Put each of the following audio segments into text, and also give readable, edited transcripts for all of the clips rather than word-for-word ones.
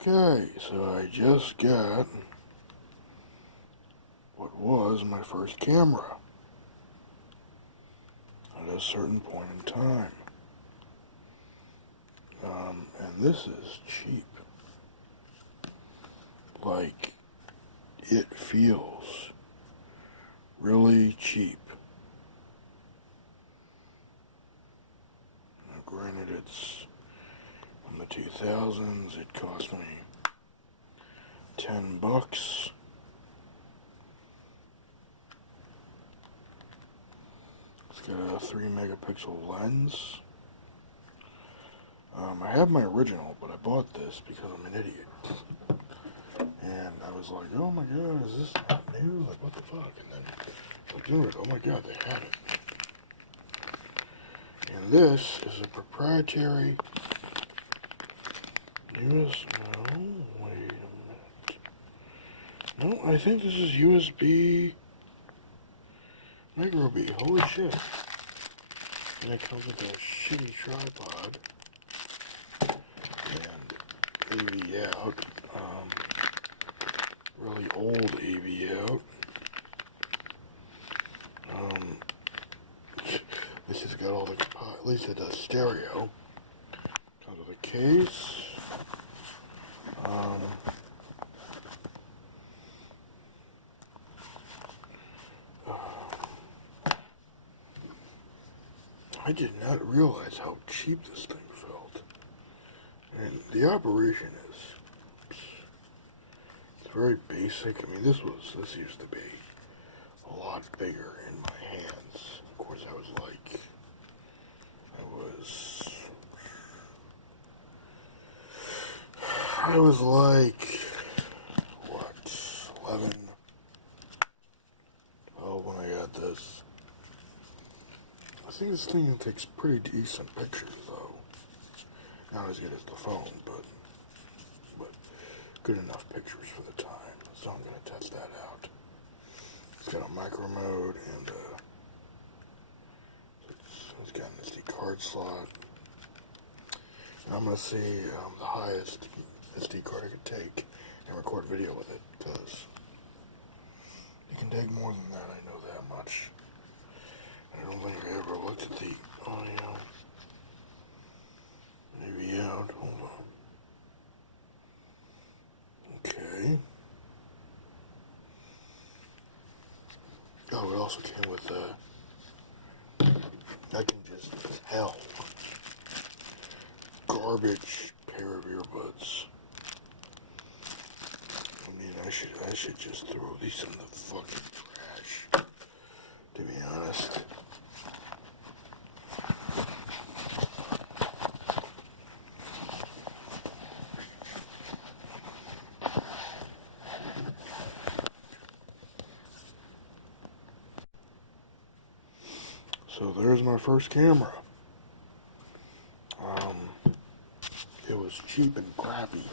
Okay, so I just got what was my first camera at a certain point in time. And this is cheap. Like, it feels really cheap. Now, granted, it's from the 2000s. It cost me $10. It's got a 3-megapixel lens. I have my original, but I bought this because I'm an idiot. And I was like, oh my god, is this not new? Like, what the fuck? And then I looked into it, oh my god, they had it. And this is a proprietary no, wait a minute. No, I think this is USB micro B. Holy shit. And it comes with a shitty tripod. And AV out. Really old AV out. This has got all the, at least it does stereo. Comes with a case. I did not realize how cheap this thing felt. And the operation is, it's very basic. I mean, this used to be a lot bigger in my hands. Of course, I was like, what, 11? Oh, when I got this. I think this thing takes pretty decent pictures, though. Not as good as the phone, but good enough pictures for the time. So I'm going to test that out. It's got a micro mode, and it's got an SD card slot. And I'm going to see the highest SD card I could take and record video with it, because you can take more than that, I know that much. I don't think I ever looked at the audio. Maybe out. Hold on. Okay. Oh, it also came with I can just tell, garbage pair of earbuds. I mean, I should just throw these in the fucking trash, to be honest. So there's my first camera. It was cheap and crappy.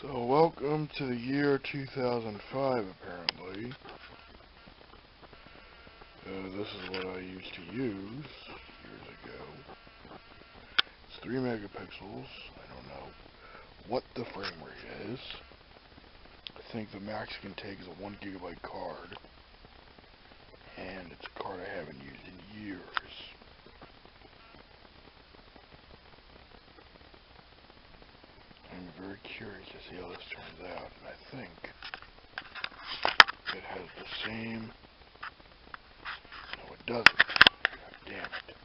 So welcome to the year 2005, apparently. This is what I used to use years ago. It's 3 megapixels. I don't know what the frame rate is. I think the max it can take is a 1 gigabyte card. And it's a card I haven't used in years. I'm very curious to see how this turns out, and I think it has the same. No, it doesn't. God damn it.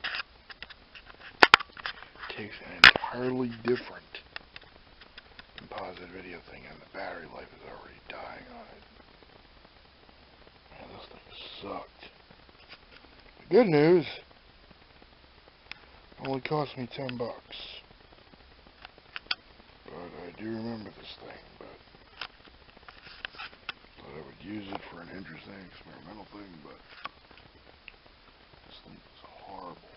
It takes an entirely different composite video thing, and the battery life is already dying on it. Man, this thing sucked. The good news, it only cost me $10. But I do remember this thing, but thought I would use it for an interesting experimental thing, but this thing is horrible.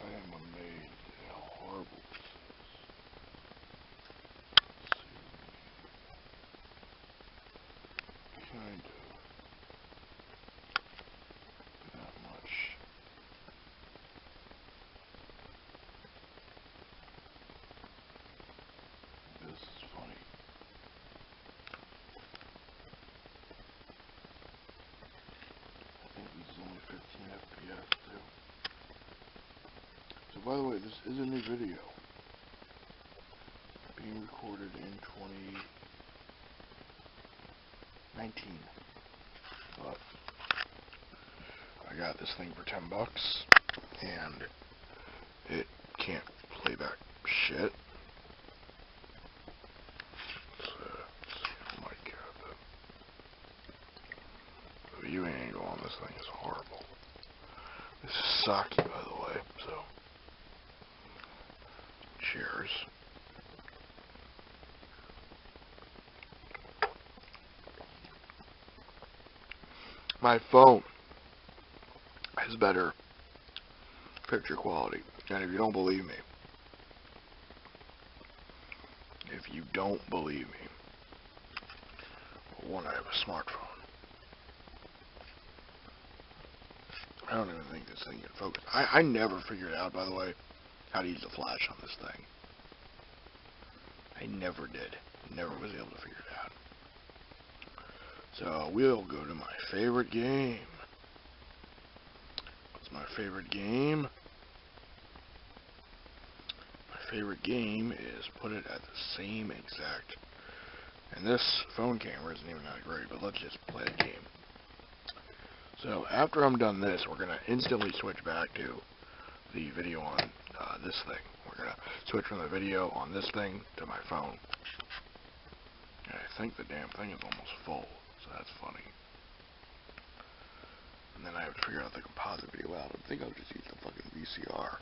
I am amazed at how horrible this is. Let's see. Kind of. Not much. by the way, this is a new video. Being recorded in 2019. But I got this thing for $10, and it can't play back shit. So, oh my god, the viewing angle on this thing is horrible. This is Saki, by the way, so cheers. My phone has better picture quality, and if you don't believe me, one, I have a smartphone. I don't even think this thing can focus. I never figured out, by the way, how to use the flash on this thing. I never did. Never was able to figure it out. So we'll go to my favorite game. What's my favorite game? My favorite game is put it at the same exact. And this phone camera isn't even that great, but let's just play the game. So after I'm done this, we're going to instantly switch back to the video on this thing. We're going to switch from the video on this thing to my phone. And I think the damn thing is almost full, so that's funny. And then I have to figure out the composite video out. I think I'll just use the fucking VCR.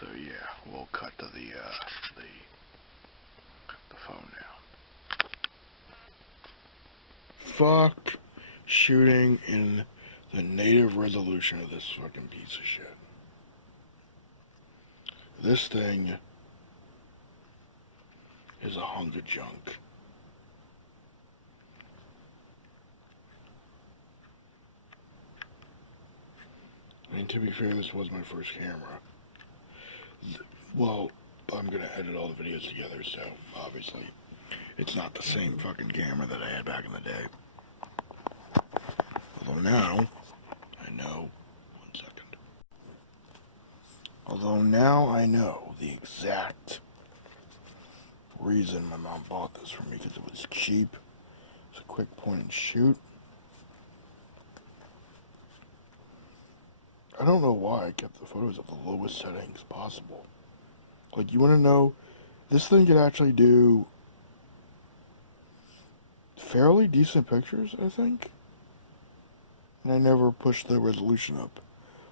So yeah, we'll cut to the phone now. Fuck shooting in the native resolution of this fucking piece of shit. This thing is a hunk of junk. I mean, to be fair, this was my first camera. Well, I'm gonna edit all the videos together, so obviously it's not the same fucking camera that I had back in the day. Although now, I know, Although now I know the exact reason my mom bought this for me, because it was cheap. It's a quick point and shoot. I don't know why I kept the photos at the lowest settings possible. Like, you want to know, this thing could actually do fairly decent pictures, I think. And I never pushed the resolution up.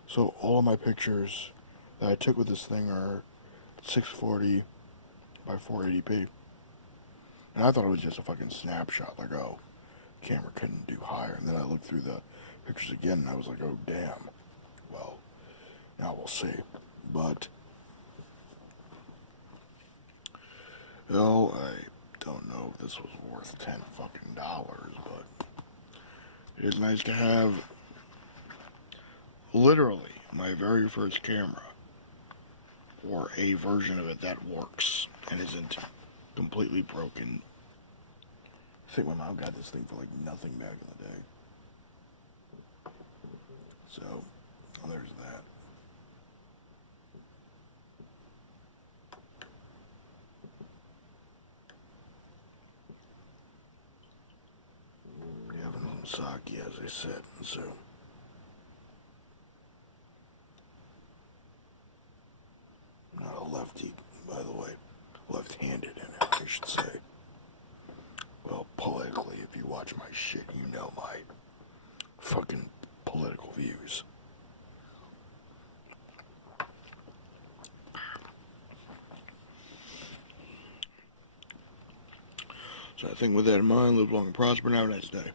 So all of my pictures that I took with this thing are 640 by 480p. And I thought it was just a fucking snapshot, like, oh, camera couldn't do higher. And then I looked through the pictures again, and I was like, oh, damn. Well, now we'll see. But, well, I don't know if this was worth $10 fucking dollars, but it is nice to have literally my very first camera, or a version of it that works and isn't completely broken. I think my mom got this thing for like nothing back in the day. So, well, there's that. Having some sake, as I said, so. Not a lefty, by the way. Left-handed, I should say. Well, politically, if you watch my shit, you know my fucking political views. So I think with that in mind, live long and prosper, and have a nice day.